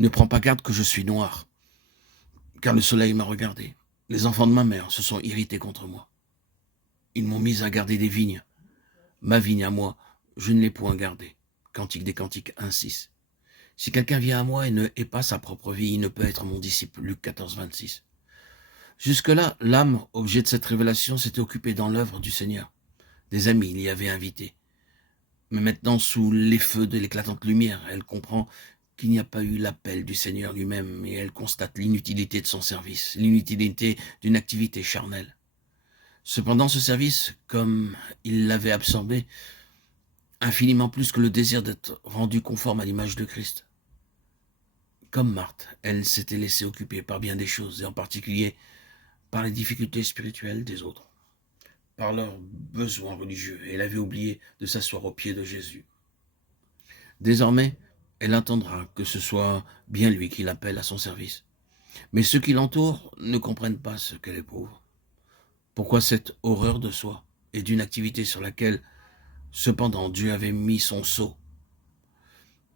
Ne prends pas garde que je suis noir, car le soleil m'a regardé. Les enfants de ma mère se sont irrités contre moi. Ils m'ont mis à garder des vignes. Ma vigne à moi, je ne l'ai point gardée. Cantique des Cantiques 1,6. Si quelqu'un vient à moi et ne hait pas sa propre vie, il ne peut être mon disciple. Luc 14, 26. Jusque-là, l'âme, objet de cette révélation, s'était occupée dans l'œuvre du Seigneur. Des amis l'y avaient invité. Mais maintenant, sous les feux de l'éclatante lumière, elle comprend qu'il n'y a pas eu l'appel du Seigneur lui-même et elle constate l'inutilité de son service, l'inutilité d'une activité charnelle. Cependant, ce service, comme il l'avait absorbé, infiniment plus que le désir d'être rendu conforme à l'image de Christ. Comme Marthe, elle s'était laissée occuper par bien des choses, et en particulier par les difficultés spirituelles des autres, par leurs besoins religieux, et elle avait oublié de s'asseoir aux pieds de Jésus. Désormais, elle attendra que ce soit bien lui qui l'appelle à son service. Mais ceux qui l'entourent ne comprennent pas ce qu'elle éprouve. Pourquoi cette horreur de soi et d'une activité sur laquelle, cependant, Dieu avait mis son sceau?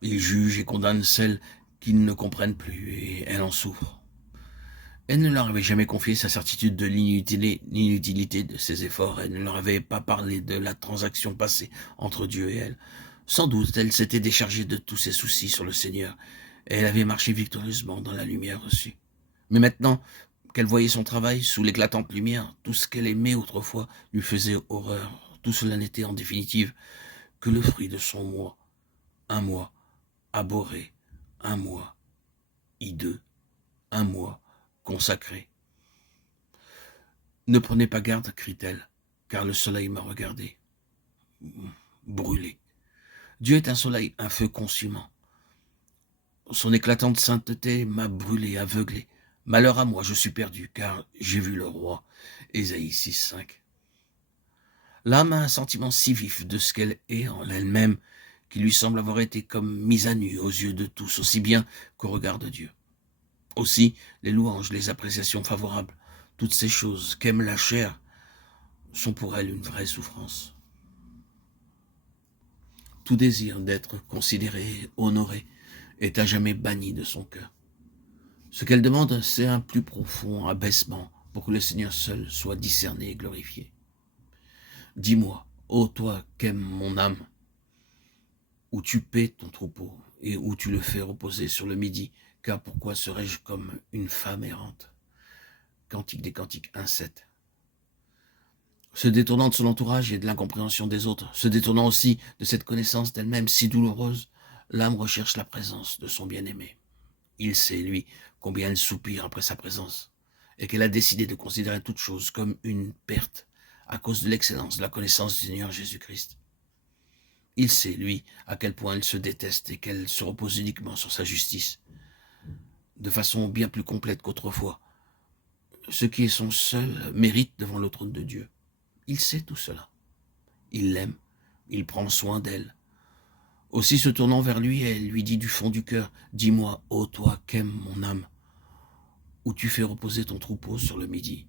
Il juge et condamne celles qui ne comprennent plus, et elle en souffre. Elle ne leur avait jamais confié sa certitude de l'inutilité de ses efforts. Elle ne leur avait pas parlé de la transaction passée entre Dieu et elle. Sans doute, elle s'était déchargée de tous ses soucis sur le Seigneur, et elle avait marché victorieusement dans la lumière reçue. Mais maintenant qu'elle voyait son travail sous l'éclatante lumière, tout ce qu'elle aimait autrefois lui faisait horreur. Tout cela n'était en définitive que le fruit de son moi. Un moi abhorré, un moi hideux, un moi consacré. Ne prenez pas garde, crie-t-elle, car le soleil m'a regardé. Brûlé. Dieu est un soleil, un feu consumant. Son éclatante sainteté m'a brûlé, aveuglé. Malheur à moi, je suis perdu, car j'ai vu le roi. Ésaïe 6,5. L'âme a un sentiment si vif de ce qu'elle est en elle-même, qui lui semble avoir été comme mise à nu aux yeux de tous, aussi bien qu'au regard de Dieu. Aussi, les louanges, les appréciations favorables, toutes ces choses qu'aime la chair, sont pour elle une vraie souffrance. Tout désir d'être considéré, honoré, est à jamais banni de son cœur. Ce qu'elle demande, c'est un plus profond abaissement pour que le Seigneur seul soit discerné et glorifié. Dis-moi, ô toi qu'aime mon âme, où tu paies ton troupeau et où tu le fais reposer sur le midi, car pourquoi serais-je comme une femme errante? Cantique des Cantiques 1,7. Se détournant de son entourage et de l'incompréhension des autres, se détournant aussi de cette connaissance d'elle-même si douloureuse, l'âme recherche la présence de son bien-aimé. Il sait, lui, combien elle soupire après sa présence, et qu'elle a décidé de considérer toute chose comme une perte à cause de l'excellence de la connaissance du Seigneur Jésus-Christ. Il sait, lui, à quel point elle se déteste et qu'elle se repose uniquement sur sa justice, de façon bien plus complète qu'autrefois. Ce qui est son seul mérite devant le trône de Dieu. Il sait tout cela. Il l'aime, il prend soin d'elle. Aussi se tournant vers lui, elle lui dit du fond du cœur, « Dis-moi, ô toi qu'aime mon âme, où tu fais reposer ton troupeau sur le midi. »